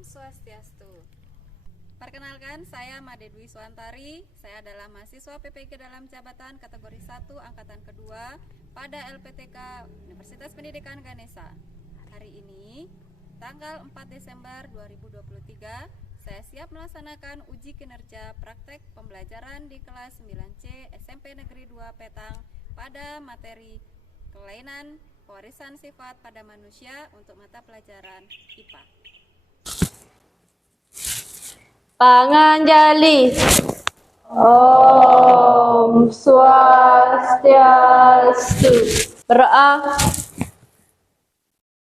Om Swastiastu. Perkenalkan, saya Made Dwi Suantari. Saya adalah mahasiswa PPG dalam jabatan kategori 1 angkatan kedua pada LPTK Universitas Pendidikan Ganesha. Hari ini, tanggal 4 Desember 2023, saya siap melaksanakan uji kinerja praktek pembelajaran di kelas 9C SMP Negeri 2 Petang pada materi kelainan pewarisan sifat pada manusia untuk mata pelajaran IPA. Panganjali. Om Swastiastu. Berdoa.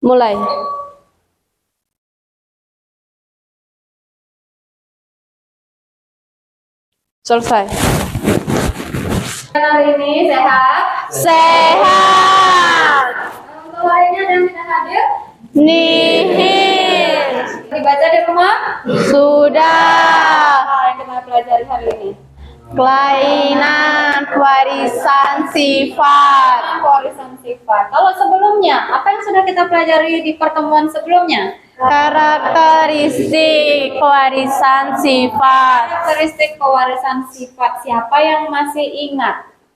Mulai. Selesai. Hari ini sehat? Sehat. Untuk lainnya yang tidak hadir? Nihil. Dibaca di rumah? Sudah. Apa yang kita pelajari hari ini? Kelainan warisan sifat. Pewarisan sifat. Kalau sebelumnya, apa yang sudah kita pelajari di pertemuan sebelumnya? Karakteristik warisan sifat. Karakteristik pewarisan sifat. Siapa yang masih ingat?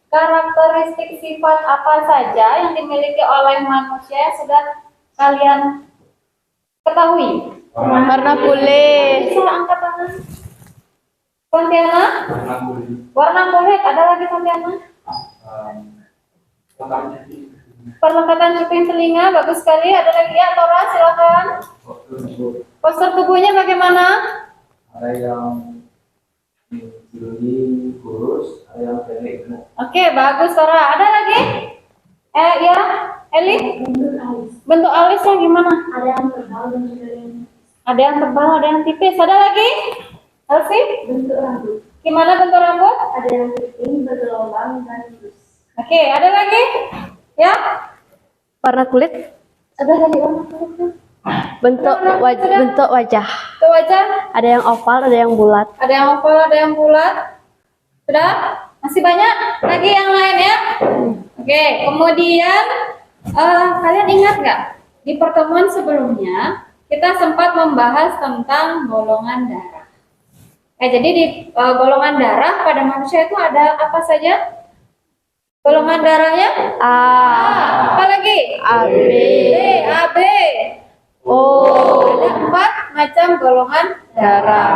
Karakteristik sifat apa saja yang dimiliki oleh manusia yang sudah kalian ketahui? Warna kulit. Bisa angkat tangan. Pontianak? Warna kulit. Ada lagi Pontianak? Perlengkapan cuping telinga, bagus sekali. Ada lagi ya, Tora, silakan. Postur tubuhnya bagaimana? Ada yang tinggi, kurus, ada yang pendek. Oke, bagus Tora. Ada lagi? Ya, Eli? Bentuk alisnya gimana? Ada yang tebal dan juga Ada yang tebal, ada yang tipis. Ada lagi? Elsi? bentuk rambut. Gimana bentuk rambut? Ada yang keriting, bergelombang, dan lurus. Oke, ada lagi? Ya? Warna kulit. Ada lagi warna kulit? Bentuk wajah. Itu wajah? Ada yang oval, ada yang bulat. Ada yang oval, ada yang bulat. Sudah? Masih banyak lagi yang lain ya? Oke, kemudian kalian ingat nggak? Di pertemuan sebelumnya kita sempat membahas tentang golongan darah. Jadi di golongan darah pada manusia itu ada apa saja? Golongan darahnya? A, Apa lagi? AB, B, AB. O, Ada 4 macam golongan darah.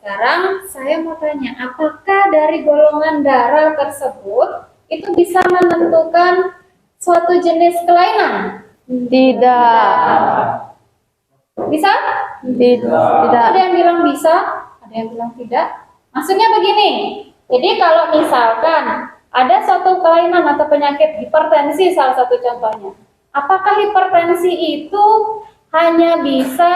Sekarang saya mau tanya, apakah dari golongan darah tersebut itu bisa menentukan suatu jenis kelainan? Tidak. Bisa? Tidak. Ada yang bilang bisa, ada yang bilang tidak. Maksudnya begini, jadi kalau misalkan ada suatu kelainan atau penyakit hipertensi salah satu contohnya, apakah hipertensi itu hanya bisa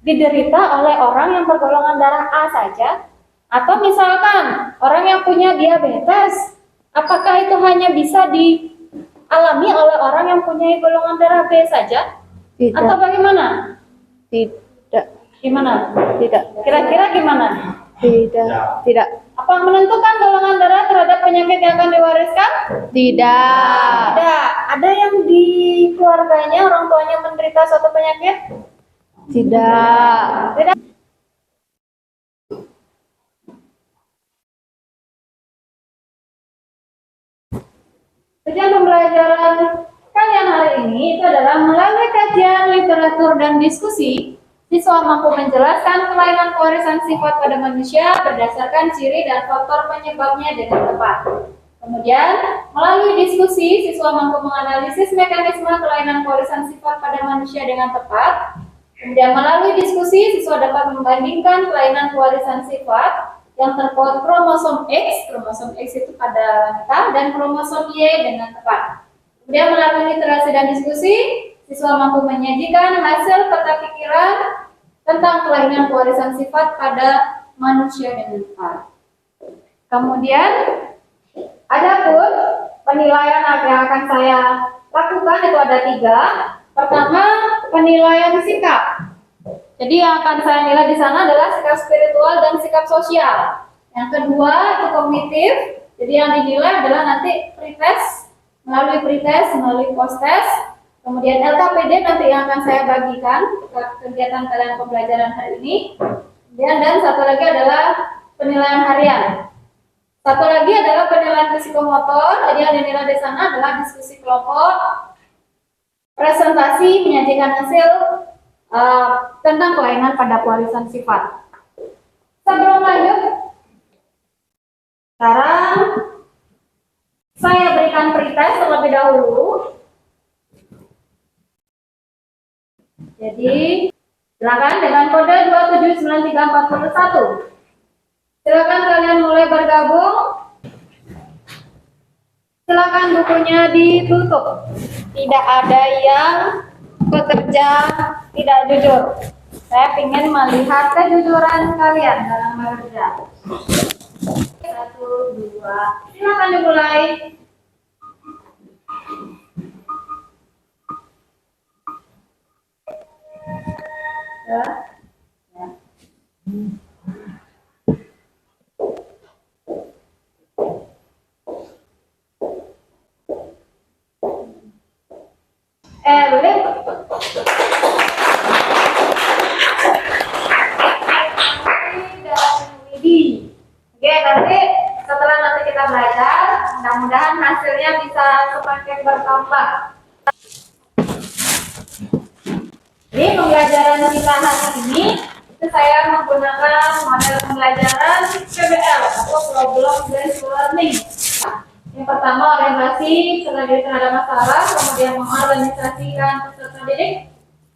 diderita oleh orang yang bergolongan darah A saja? Atau misalkan orang yang punya diabetes, apakah itu hanya bisa dialami oleh orang yang punya golongan darah B saja? Atau Tidak. bagaimana? Tidak. Gimana? Tidak. Kira-kira gimana? Tidak. Tidak. Apa menentukan golongan darah terhadap penyakit yang akan diwariskan? Tidak. Ada yang di keluarganya orang tuanya menderita suatu penyakit? Tidak. Tidak. Tujuan pembelajaran kalian hari ini itu adalah melalui kajian literatur dan diskusi, siswa mampu menjelaskan kelainan pewarisan sifat pada manusia berdasarkan ciri dan faktor penyebabnya dengan tepat. Kemudian, melalui diskusi, siswa mampu menganalisis mekanisme kelainan pewarisan sifat pada manusia dengan tepat. Kemudian, melalui diskusi, siswa dapat membandingkan kelainan pewarisan sifat yang terkait kromosom X itu pada wanita, dan kromosom Y dengan tepat. Kemudian, melalui literasi dan diskusi, siswa mampu menyajikan hasil peta pikiran tentang kelainan pewarisan sifat pada manusia dengan tepat. Kemudian, adapun penilaian yang akan saya lakukan itu ada 3. Pertama, penilaian sikap. Jadi yang akan saya nilai di sana adalah sikap spiritual dan sikap sosial. Yang kedua itu kognitif. Jadi yang dinilai adalah nanti pretest, melalui post test. Kemudian LKPD nanti yang akan saya bagikan ke kegiatan kalian pembelajaran hari ini. Dan satu lagi adalah penilaian harian. Satu lagi adalah penilaian psikomotor. Jadi yang dinilai di sana adalah diskusi kelompok, presentasi, menyajikan hasil tentang kelainan pada pewarisan sifat. Sebelum lanjut, sekarang saya berikan pretest terlebih dahulu. Jadi, silakan dengan kode 279341. Silakan kalian mulai bergabung. Silakan bukunya ditutup. Tidak ada yang bekerja tidak jujur. Saya ingin melihat kejujuran kalian dalam bekerja. 1, 2, silakan dimulai. Ya. Boleh. Widi. Oke, nanti setelah nanti kita belajar, mudah-mudahan hasilnya bisa semakin bertambah. Jadi pembelajaran kita hari ini itu saya menggunakan model pembelajaran PBL atau Problem Based Learning. Yang pertama orientasi terhadap masalah, kemudian mengorganisasikan peserta didik,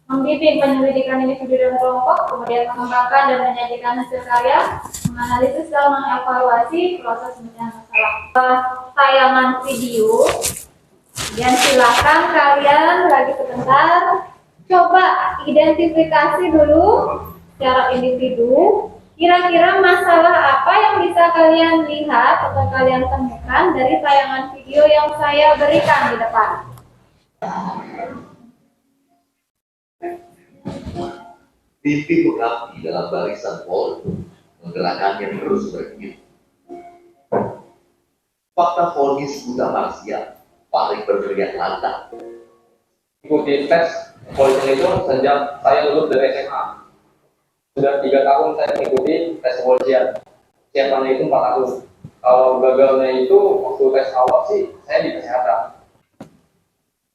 membimbing penyelidikan individu dan kelompok, kemudian mengembangkan dan menyajikan hasil karya, menganalisis dan mengevaluasi proses penyelesaian masalah. Tayangan video, dan silakan kalian lagi sebentar coba identifikasi dulu secara individu. Kira-kira masalah apa yang bisa kalian lihat atau kalian temukan dari tayangan video yang saya berikan di depan? Pimpin berapi dalam barisan Polri, menggerakkannya terus bergilir. Fakta vonis buta Marsia paling berteriak lantang. Ikuti tes kepolisian itu sejak saya lulus dari SMA. Sudah 3 tahun saya mengikuti tes kepolisian. Siapannya itu 4 tahun. Kalau gagalnya itu waktu tes awal sih saya di kesehatan.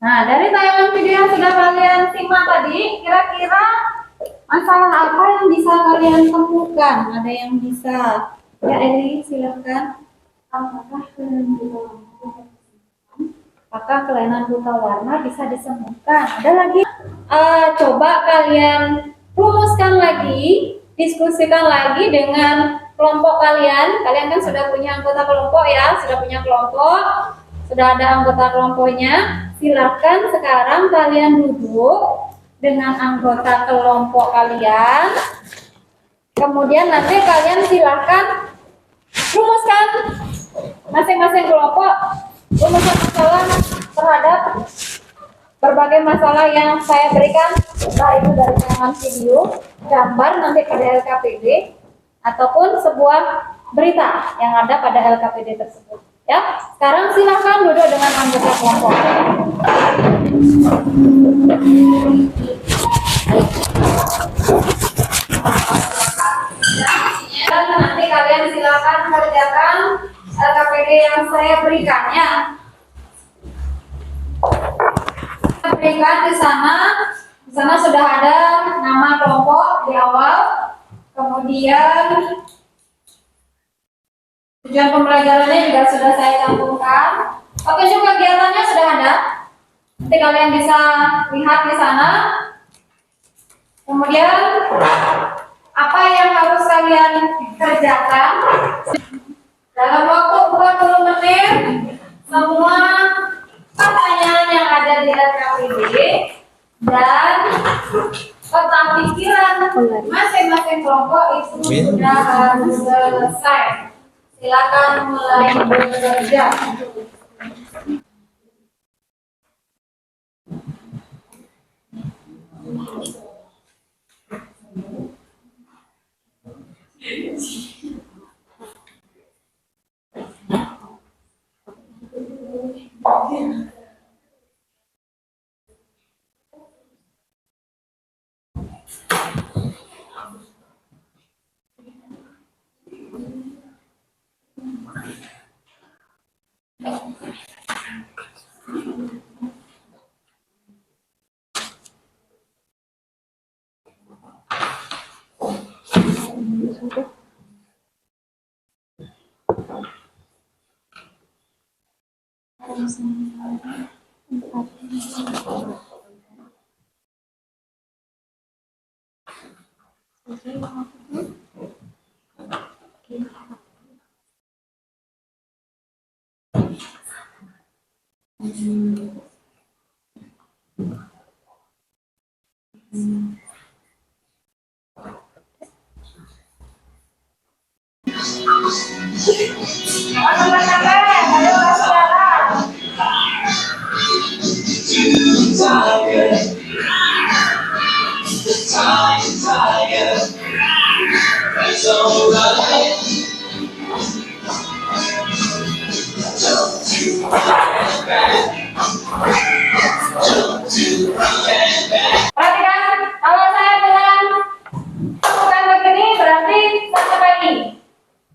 Nah, dari tayangan video yang sudah kalian simak tadi, kira-kira masalah apa yang bisa kalian temukan? Ada yang bisa? Ya, Eli, silakan. Apakah kelainan buta warna bisa disembuhkan? Ada lagi? Coba kalian rumuskan lagi, diskusikan lagi dengan kelompok kalian. Kalian kan sudah punya anggota kelompok ya, sudah punya kelompok, sudah ada anggota kelompoknya. Silakan sekarang kalian duduk dengan anggota kelompok kalian. Kemudian nanti kalian silakan rumuskan masing-masing kelompok rumuskan masalah terhadap berbagai masalah yang saya berikan, entah itu dari tayangan video, gambar nanti pada LKPD, ataupun sebuah berita yang ada pada LKPD tersebut. Ya, sekarang silakan duduk dengan anggota kelompok. Dan nanti kalian silakan kerjakan LKPD yang saya berikannya. Berikan di sana sudah ada nama kelompok di awal, kemudian tujuan pembelajarannya juga sudah saya cantumkan. Oke, juga kegiatannya sudah ada. Nanti kalian bisa lihat di sana. Kemudian apa yang harus kalian kerjakan dalam waktu 40 menit, semua pertanyaan yang ada di LKPD dan tentang pikiran masing-masing kelompok itu sudah harus selesai. Silakan mulai bekerja. Perhatikan, kalau saya bilang tepukan begini berarti selamat pagi.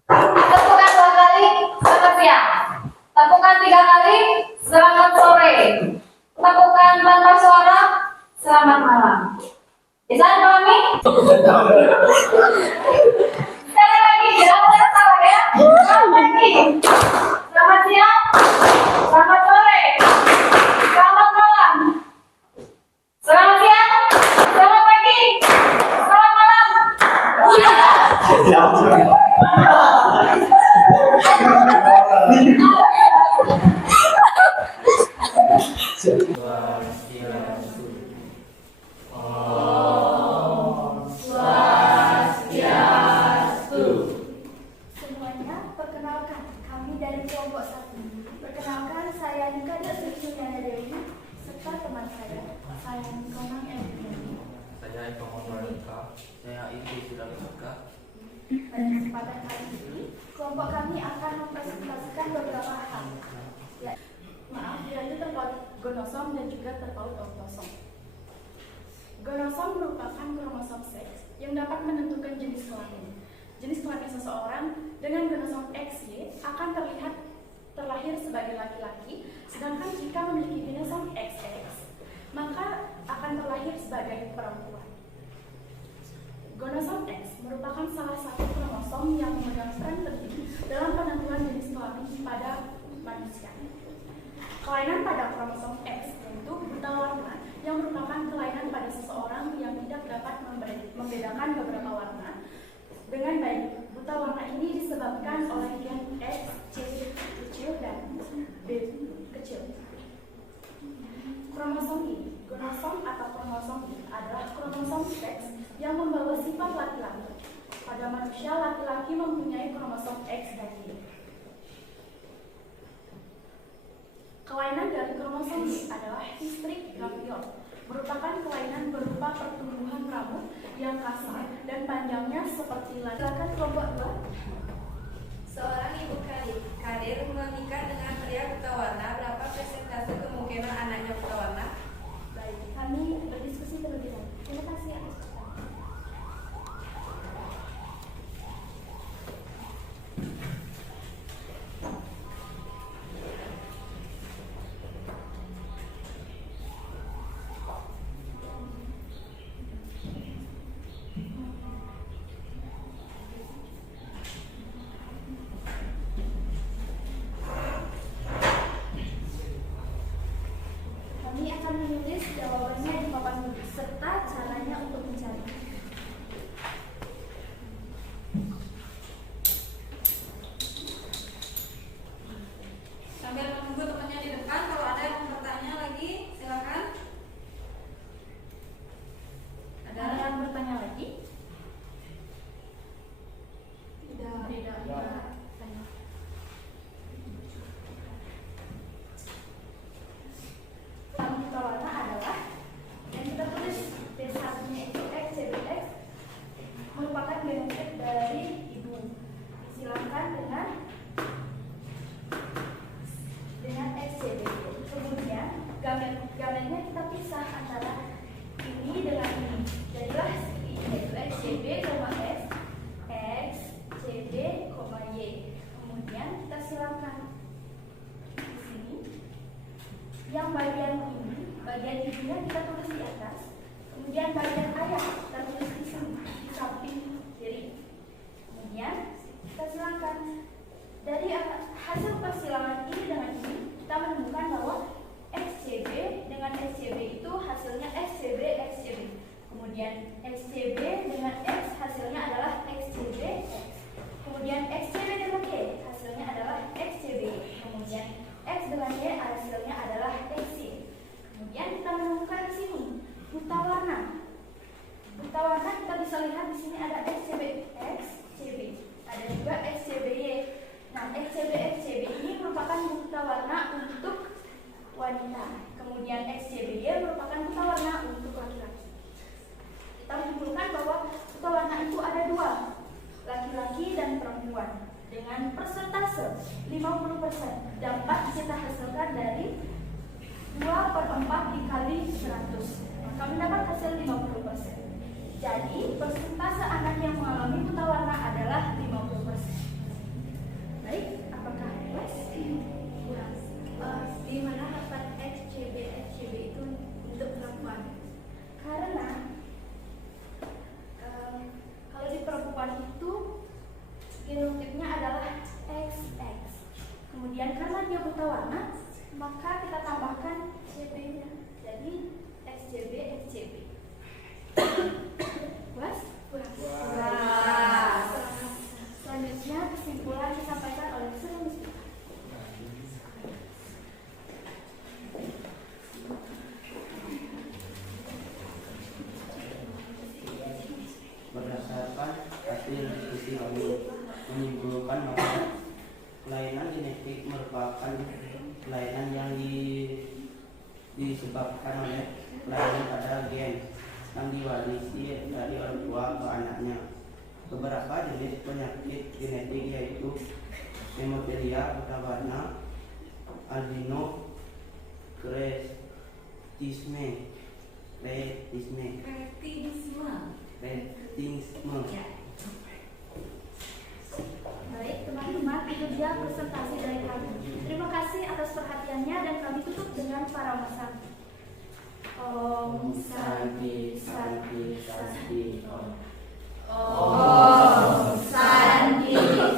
Tepukan 2 kali selamat siang. Tepukan 3 kali selamat sore. Tepukan tanpa suara selamat malam. Bisa dipahami? Sekali lagi, jangan salah ya. Selamat pagi, selamat siang, selamat sore, selamat malam. Selamat siang, selamat pagi, selamat malam. Semuanya, perkenalkan, kami dari kelompok 1. Perkenalkan, saya Nika Sri Suryana Dewi, serta teman saya Nikomang Elvin. Saya Eko Motorika. Saya Ibu Sudamika. Pada kesempatan kali ini, kelompok kami akan mempresentasikan beberapa hal. Ya, maaf, yaitu terkait gonosom dan juga terkait autosom. Gonosom merupakan kromosom seks yang dapat menentukan jenis kelamin. Jenis kelamin seseorang dengan gonosom XY akan terlahir sebagai laki-laki, sedangkan jika memiliki gonosom XX, maka akan terlahir sebagai perempuan. Gonosom X merupakan salah satu kromosom yang memegang peran penting dalam penentuan jenis kelamin pada manusia. Kelainan pada kromosom X yaitu buta warna yang merupakan kelainan pada seseorang yang tidak dapat membedakan beberapa warna dengan baik. Buta warna ini disebabkan oleh gen X, C kecil dan B kecil. Kromosom Y, gonosom atau kromosom Y adalah kromosom seks yang membawa sifat laki-laki. Pada manusia, laki-laki mempunyai kromosom X dan Y. Kelainan dari kromosom Y adalah histrik gravion, merupakan kelainan berupa pertumbuhan rambut yang kasar dan panjangnya seperti laki. Silakan kelompok 2. Seorang ibu karir menikah dengan pria buta warna, berapa persentase kemungkinan anaknya buta warna? Baik, kami berdiskusi terlebih dahulu. Terima kasih atas pertanyaan. Kami akan menulis jawabannya di papan tulis serta caranya untuk mencari. Sambil menunggu temannya di depan, kalau ada yang mau bertanya lagi, silakan. Ada yang bertanya lagi? Tidak. Yang buta warna adalah yang kita tulis D1-nya itu X, CBX, bagian ini, bagian ibunya kita tulis di atas. Kemudian bagian ayah kita tulis di sini, di samping kiri. Kemudian kita silangkan. Dari hasil persilangan ini dengan ini, kita menemukan bahwa XCB dengan XCB itu hasilnya XCB, XCB. Kemudian XCB dengan X hasilnya adalah XCB, X. Kemudian XCB dengan Y hasilnya adalah XCB. Kemudian X dengan Y hasilnya adalah XY. Kemudian kita menemukan di sini buta warna. Buta warna kita bisa lihat di sini ada XCB, XCB. Ada juga XCBY. Nah, XCB, XCB ini merupakan buta warna untuk wanita. Kemudian XCBY merupakan buta warna untuk laki-laki. Kita menyimpulkan bahwa buta warna itu ada dua, laki-laki dan perempuan, dengan persentase 50%. Dapat kita hasilkan dari 2/4 dikali 100, maka mendapat hasil 50%. Jadi persentase anak yang mengalami buta warna adalah 50%. Baik, apakah puas? Di mana dapat XCB itu untuk perempuan? Karena kalau di perempuan itu genotipnya adalah XX. Kemudian karena dia buta warna, maka kita tambahkan CB-nya. Jadi XCB, XCB. Puas? Puas. Selanjutnya kesimpulan disampaikan oleh Sri Mustika. Berdasarkan hasil diskusi kami menyimpulkan bahwa kelainan genetik merupakan kelainan yang disebabkan oleh kelainan pada gen yang diwarisi dari orang tua ke anaknya. Beberapa jenis penyakit genetik yaitu hemofilia, buta warna, albino, kreatisme, Baik teman-teman, itu dia presentasi dari kami. Terima kasih atas perhatiannya dan kami tutup dengan para Santi. Om Santi Santi Santi Om. Om Santi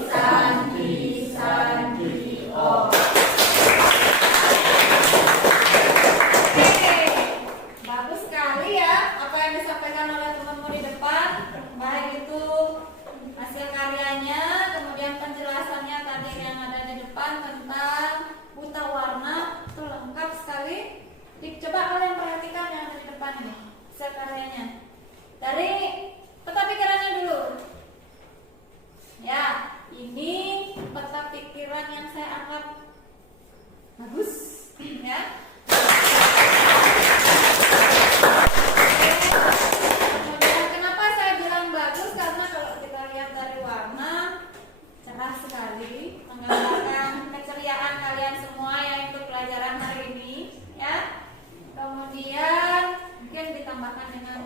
Santi Santi Om. Bagus sekali ya apa yang disampaikan oleh temanmu di depan, baik itu hasil karyanya, kemudian penjelasannya tadi yang ada di depan tentang buta warna, itu lengkap sekali. Coba kalian perhatikan yang ada di depan ini, hasil karyanya. Dari peta pikirannya dulu. Ya, ini peta pikiran yang saya anggap bagus, ya. Kemudian kenapa saya bilang bagus? Karena kalau kita lihat dari warna, cerah sekali, menggambarkan keceriaan kalian semua yang ikut pelajaran hari ini, ya. Kemudian mungkin ditambahkan dengan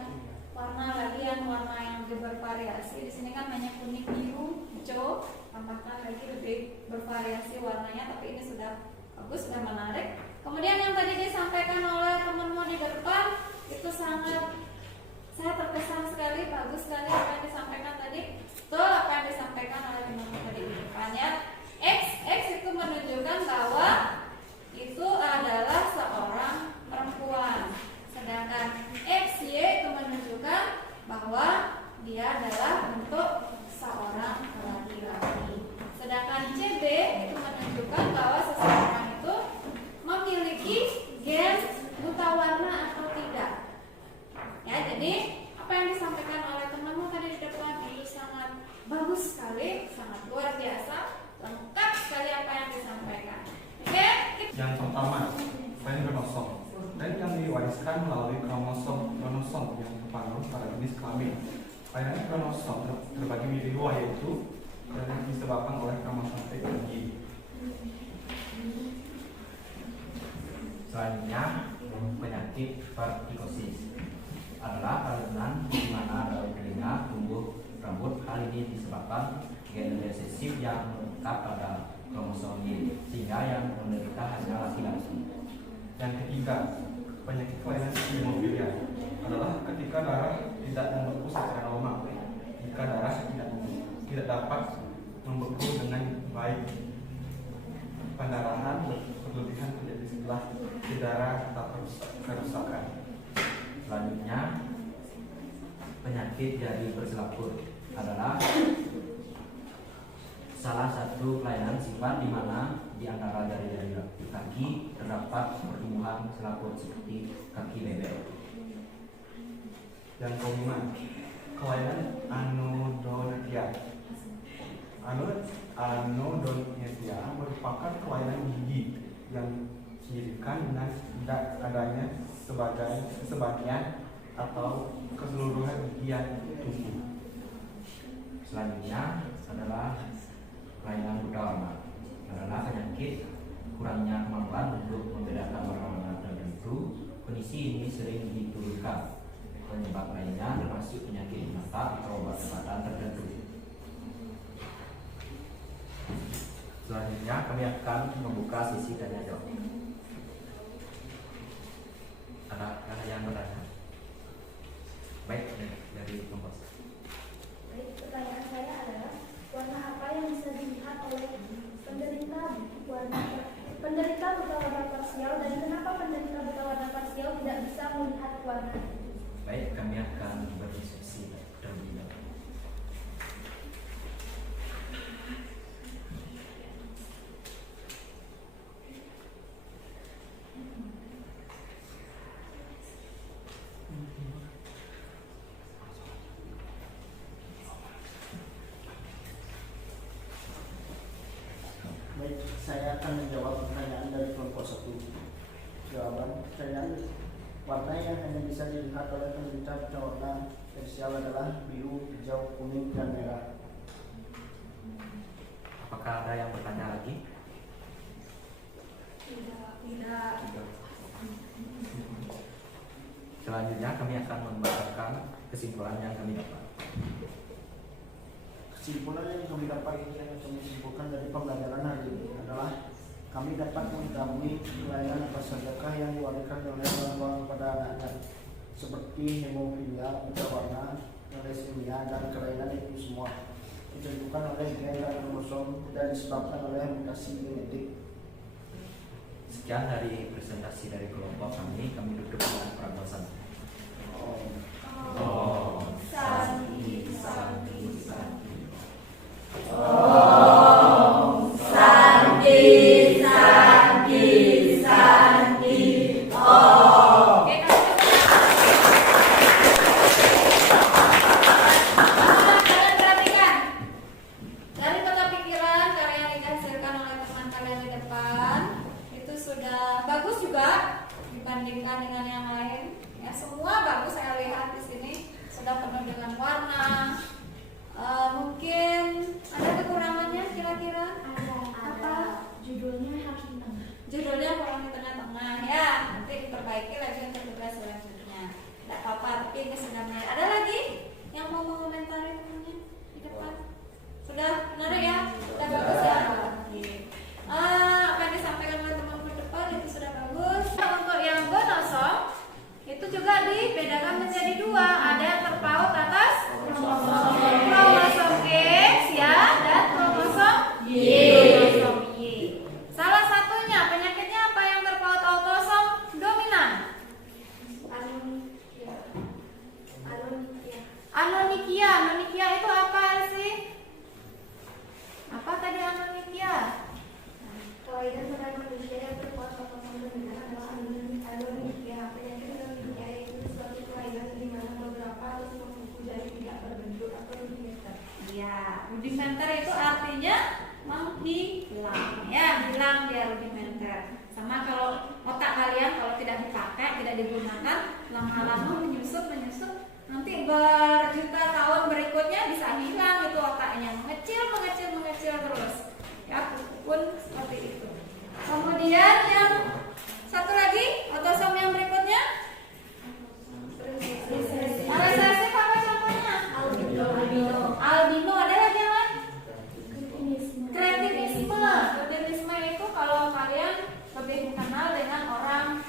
warna lagi yang warna yang lebih bervariasi. Di sini kan hanya kuning, biru, hijau, tambahkan lagi lebih bervariasi warnanya, tapi ini sudah bagus, sudah menarik. Kemudian yang tadi disampaikan oleh temanmu di depan itu sangat, saya terkesan sekali, bagus sekali apa yang disampaikan tadi. Betul apa yang disampaikan oleh temanmu tadi di depannya. X itu menunjukkan bahwa itu adalah seorang perempuan, sedangkan XY itu menunjukkan bahwa dia adalah untuk seorang laki-laki. Sedangkan CB itu menunjukkan bahwa seseorang itu memiliki gen buta warna atau tidak. Ya, jadi apa yang disampaikan oleh temanmu tadi di depan itu sangat bagus sekali, sangat luar biasa, lengkap sekali apa yang disampaikan. Oke? Yang pertama, gen kromosom. Dan yang diwariskan melalui kromosom yang terpengaruh pada jenis kelamin. Kelainan kromosom terbagi menjadi dua, yaitu yang disebabkan oleh kromosom X dan Y. Selanjutnya, penyakit vertikosis adalah kelainan di mana dalam telinga tumbuh rambut. Hal ini disebabkan gen resesif yang menetap pada kromosom Y, sehingga yang menderita hanya laki-laki. Yang ketiga, penyakit kelainan hemofilia adalah ketika darah tidak membeku secara normal. Jika darah tidak dapat membeku dengan baik, pendarahan berlebihan terjadi setelah di darah atau kerusakan. Selanjutnya, penyakit jari berselaput adalah salah satu kelainan sifat di mana di antara jari-jari kaki terdapat pertumbuhan selaput seperti kaki bebek. Yang kelima, kelainan anodontia. Anodontia merupakan kelainan gigi yang signifikan dengan tidak adanya sebagian atau keseluruhan gigi yang tumbuh. Selanjutnya adalah kelainan buta warna, adalah penyakit kurangnya kemampuan untuk membedakan warna-warna tertentu. Kondisi ini sering diturunkan. Penyebab lainnya termasuk penyakit mata atau obat-obatan tertentu. Selanjutnya kami akan membuka sesi tanya jawab. Ada yang bertanya? Baik, dari kompos. Baik, pertanyaan saya adalah warna apa yang bisa dilihat oleh penderita buta warna parsial dan kenapa penderita buta warna parsial tidak bisa melihat warna? Baik, kami akan berdiskusi terlebih dahulu. Baik, saya akan menjawab pertanyaan dari kelompok 1. Jawaban pertanyaan, warna yang hanya bisa dilihat oleh penderita buta warna parsial adalah biru, hijau, kuning, dan merah. Apakah ada yang bertanya lagi? Tidak. Selanjutnya kami akan membacakan kesimpulan yang kami dapat. Kesimpulan yang kami dapat yang kami simpulkan dari pembelajaran hari ini adalah kami dapat mengetahui kelainan apa sajakah yang diwariskan oleh orang-orang pada anaknya, seperti hemofilia, buta warna, thalassemia, dan kelainan itu semua ditentukan oleh gen dan kromosom dan disebabkan oleh mutasi genetik. Sekian dari presentasi dari kelompok kami tutup dengan prabosan. Santi, Santi, Santi. Kalian perhatikan dari tata pikiran karya yang dihasilkan oleh teman kalian di depan itu sudah bagus juga dibandingkan dengan yang lain. Ya, semua bagus saya lihat di sini sudah penuh dengan warna. Mungkin ada kekurangannya kira-kira? Apa? Judulnya harus di tengah. Judulnya kurang di tengah-tengah ya, nanti diperbaiki lagi untuk tugas selanjutnya. Tidak apa-apa, tapi ini sudah mulai. Ada lagi yang mau mengomentari temannya di depan? Sudah benar ya? Sudah bagus ya? Oke. Apa yang disampaikan oleh teman di depan itu sudah bagus. Untuk yang gonosom itu juga dibedakan menjadi dua. Ada yang terpaut atas kromosom X ya dan kromosom Y. Salah satunya penyakitnya apa yang terpaut autosom dominan? Anonychia. Anonychia itu apa sih? Apa tadi anonychia? Kelainan pada manusia yang terpaut autosom dominan adalah anonychia. Penyakit anonychia itu suatu kelainan di mana beberapa atau semua kuku jari tidak berbentuk atau rudimenter. Ya, rudimenter itu artinya menghilang. Ya, hilang dia rudimenter. Sama kalau otak kalian kalau tidak dipakai, tidak digunakan, lama-lama menyusup, nanti berjuta tahun berikutnya bisa hilang itu otaknya, mengecil terus. Ya, pun seperti itu. Kemudian yang satu lagi, autosom yang berikutnya. Resesif apa contohnya? Albino. Ada lagi yang lain? Kretinisme itu kalau kalian lebih mengenal dengan orang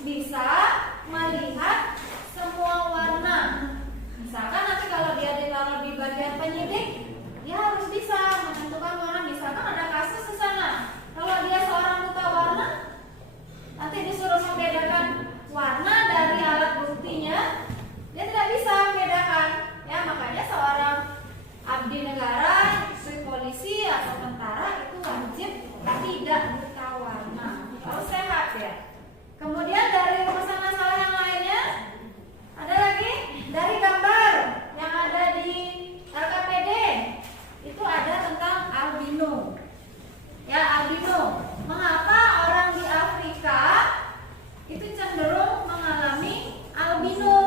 bisa melihat semua warna. Misalkan nanti kalau dia ditaruh di bagian penyidik, dia harus bisa menentukan warna. Misalkan ada kasus di sana, kalau dia seorang buta warna, nanti disuruh membedakan warna dari alat buktinya, dia tidak bisa membedakan. Ya, makanya seorang abdi negara, polisi atau tentara itu wajib tidak buta warna, harus sehat ya. Kemudian dari masalah yang lainnya, ada lagi dari gambar yang ada di LKPD itu ada tentang albino. Ya, albino. Mengapa orang di Afrika itu cenderung mengalami albino?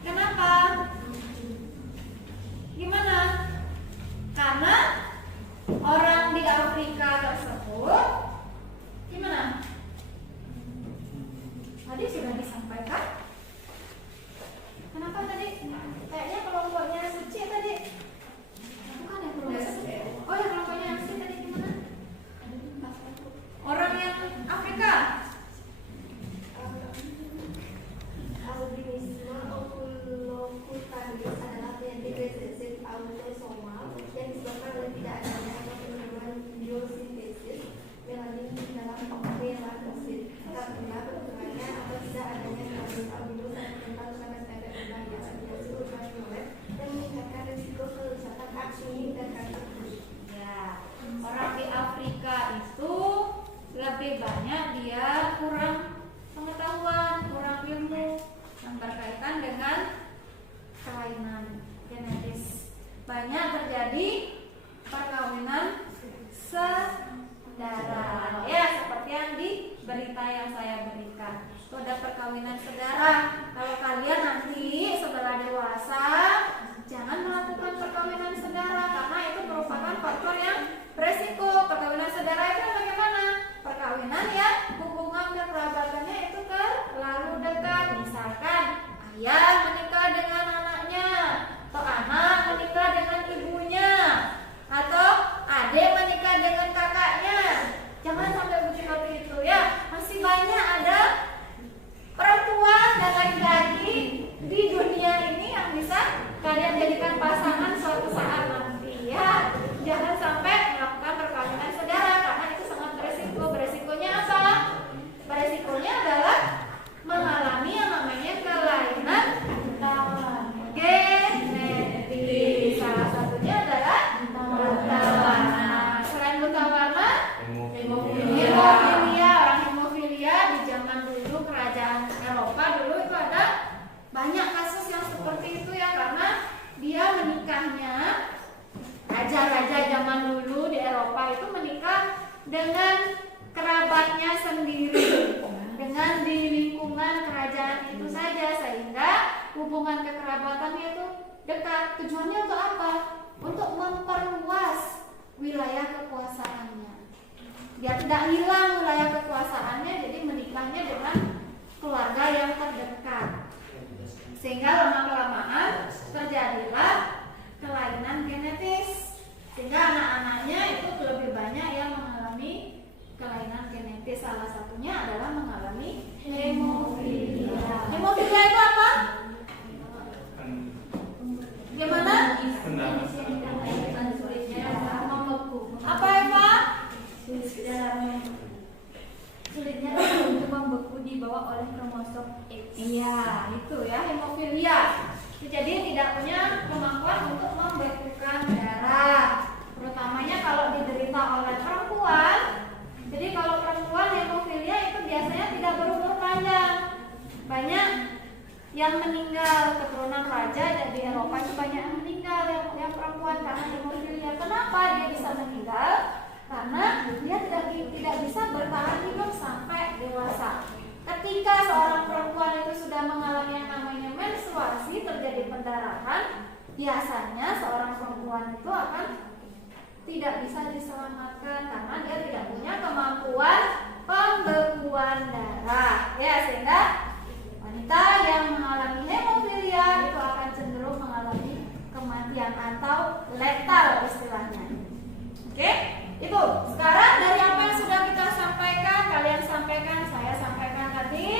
Kenapa? Gimana? Karena orang di Afrika tersebut gimana? Tadi sudah disampaikan. Kenapa tadi? Kayaknya kelompoknya suci tadi. Bukan ya kelompoknya suci. Oh ya, kelompoknya yang suci tadi gimana? Orang yang Afrika. Albinisme oculocutariosis adalah penyakit resesif autosomal yang disebabkan oleh tidak adanya atau penurunan biosintesis melanin dalam melanosit karena berkurangnya atau tidak adanya kandungan albino sangat rentan terhadap efek berbahaya radiasi ultraviolet dan meningkatkan risiko kerusakan aksini dan kanker kulit. Ya, orang di Afrika itu lebih banyak dia kurang pengetahuan, kurang ilmu yang berkaitan dengan kelainan genetis. Banyak terjadi perkawinan saudara. Ya, seperti yang di berita yang saya berikan. Itu ada perkawinan saudara. Kalau kalian nanti setelah dewasa, jangan melakukan perkawinan saudara karena itu merupakan faktor yang beresiko. Perkawinan saudara itu bagaimana? Perkawinan yang hubungan kekerabatannya itu terlalu dekat. Misalkan ayah menikah dengan anaknya, atau anak menikah dengan ibunya, atau adik menikah dengan kakaknya. Jangan sampai seperti itu ya. Masih banyak ada perempuan dan laki-laki di dunia ini yang bisa kalian jadikan pasangan suatu saat nanti ya. Jangan sampai melakukan perkawinan saudara karena itu sangat beresiko. Beresikonya apa? Beresikonya adalah mengalami yang namanya kelainan genetis. Salah satunya adalah buta warna. Selain buta warna, hemofilia. Orang hemofilia di zaman dulu kerajaan Eropa dulu itu ada banyak kasus yang seperti itu ya, karena dia menikahnya, raja-raja zaman dulu di Eropa itu menikah dengan kerabatnya sendiri, dengan di lingkungan kerajaan itu saja, sehingga hubungan kekerabatannya itu dekat. Tujuannya untuk apa? Untuk memperluas wilayah kekuasaannya. Dia tidak hilang wilayah kekuasaannya, jadi menikahnya dengan keluarga yang terdekat. Sehingga lama-kelamaan terjadilah kelainan genetis. Sehingga anak-anaknya itu lebih banyak yang mengalami kelainan genetis. Salah satunya adalah mengalami hemofilia. Hemofilia itu apa? Gimana? Apa Eva? Sulitnya untuk membeku dibawa oleh kromosom X. Iya, itu ya hemofilia. Jadi tidak punya kemampuan untuk membekukan darah. Terutamanya kalau diderita oleh perempuan. Jadi kalau perempuan hemofilia itu biasanya tidak berumur panjang. Banyak yang meninggal, keturunan raja di Eropa itu banyak yang meninggal yang perempuan karena hemofilia. Kenapa dia bisa meninggal? Karena dia tidak bisa bertahan hidup sampai dewasa. Ketika seorang perempuan itu sudah mengalami yang namanya menstruasi, terjadi pendarahan, biasanya seorang perempuan itu akan tidak bisa diselamatkan karena dia tidak punya kemampuan pembekuan darah. Ya, sehingga wanita yang mengalami hemofilia itu akan cenderung mengalami kematian atau letal istilahnya. Oke? Itu sekarang dari apa yang sudah kita sampaikan, kalian sampaikan, saya sampaikan tadi,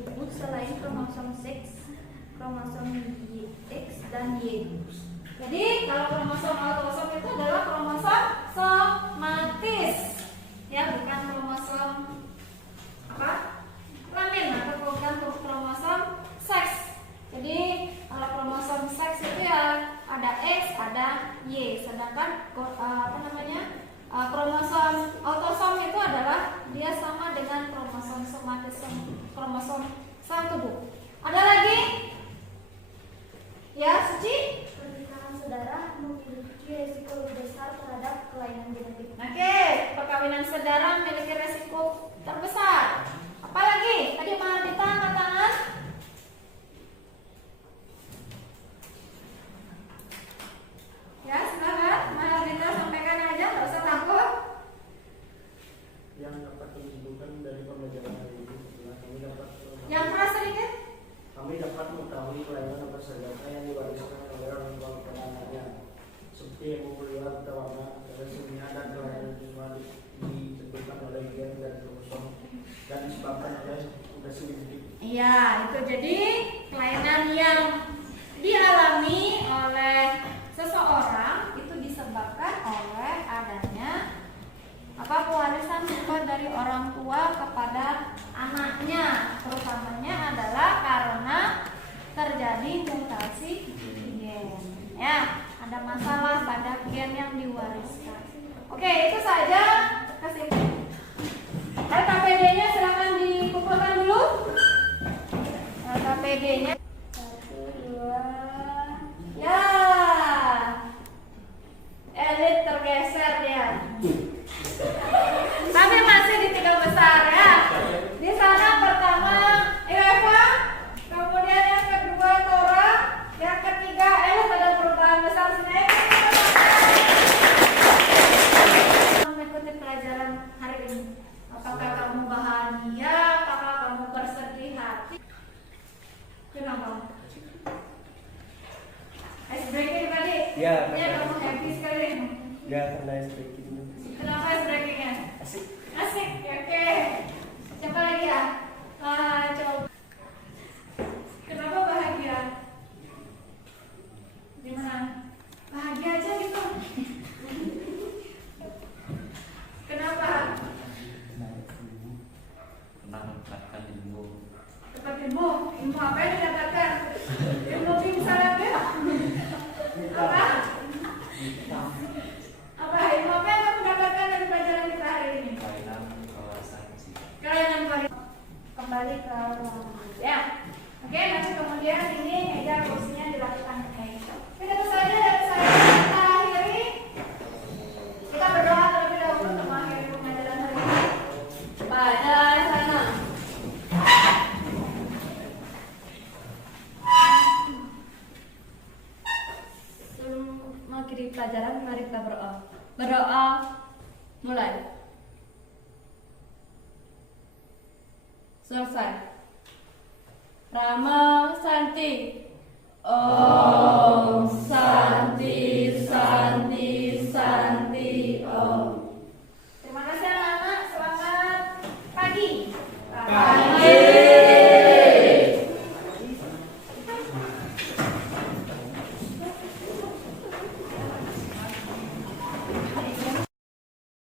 tubuh selain kromosom X, kromosom X dan Y. Jadi kalau kromosom autosom itu adalah kromosom somatis, ya bukan kromosom apa kelamin atau bukan kromosom seks. Jadi kalau kromosom seks itu ya ada X, ada Y, sedangkan kromosom autosom itu adalah dia sama dengan kromosom somatis, kromosom sel tubuh. Ada lagi? Ya, Suci? Pernikahan saudara memiliki resiko lebih besar terhadap kelainan genetik. Oke, perkawinan saudara memiliki resiko terbesar. Apalagi? Tadi Mahardita angkat tangan. Ya, silakan. Mahardita sampaikan aja, nggak usah takut. Yang dapat disimpulkan dari pembelajaran hari ini adalah Yang keras sedikit. kami dapat mengetahui kelainan apa saja yang diwariskan oleh orang tua kepada anaknya, seperti hemofilia berwarna, thalassemia dan kelainan jiwa disebabkan oleh gen dan kromosom dan disebabkan oleh mutasi genetik. Iya, itu jadi kelainan yang dialami oleh seseorang itu disebabkan oleh adanya pewarisan sifat dari orang tua kepada anaknya, terutamanya adalah karena terjadi mutasi gen. Ya, ada masalah pada gen yang diwariskan. Oke, itu saja kesimpulan. LKPD-nya silakan dikumpulkan dulu. LKPD-nya 1, 2. Ya. Elit tergeser dia. Tapi masih di 3 besar ya. Di sana pertama Eva, kemudian yang kedua Tora, yang ketiga Elit. Ada perubahan besar sini. Mengikuti pelajaran hari ini. Apakah kamu bahagia? Apakah kamu bersedih hati? Kenapa? Ice breaking tadi? Ya. Ya, kamu happy sekali. Ya, karena breaking. Kenapa ice breakingnya? Asik. Asik, oke. Siapa lagi ya? Coba. Kenapa bahagia? Gimana? Bahagia aja gitu. Kenapa? Pernah mendapatkan ilmu. Dapat ilmu? Ilmu apa yang didapatkan? Ilmu pingsan ya? Apa? Apa? Ilmu apa yang kamu dapatkan dari pelajaran kita hari ini? Kelainan kawasan sifat. Kalian kembali ke ruang ya. Oke, nanti kemudian ini meja kursinya dilakukan kayak gitu. Oke, tentu saja dari saya kita akhiri. Kita berdoa terlebih dahulu untuk mengakhiri pembelajaran hari ini. Pada sana. Sebelum mengakhiri pelajaran, mari kita berdoa. Berdoa mulai. Selesai. Rama Santi. Oh.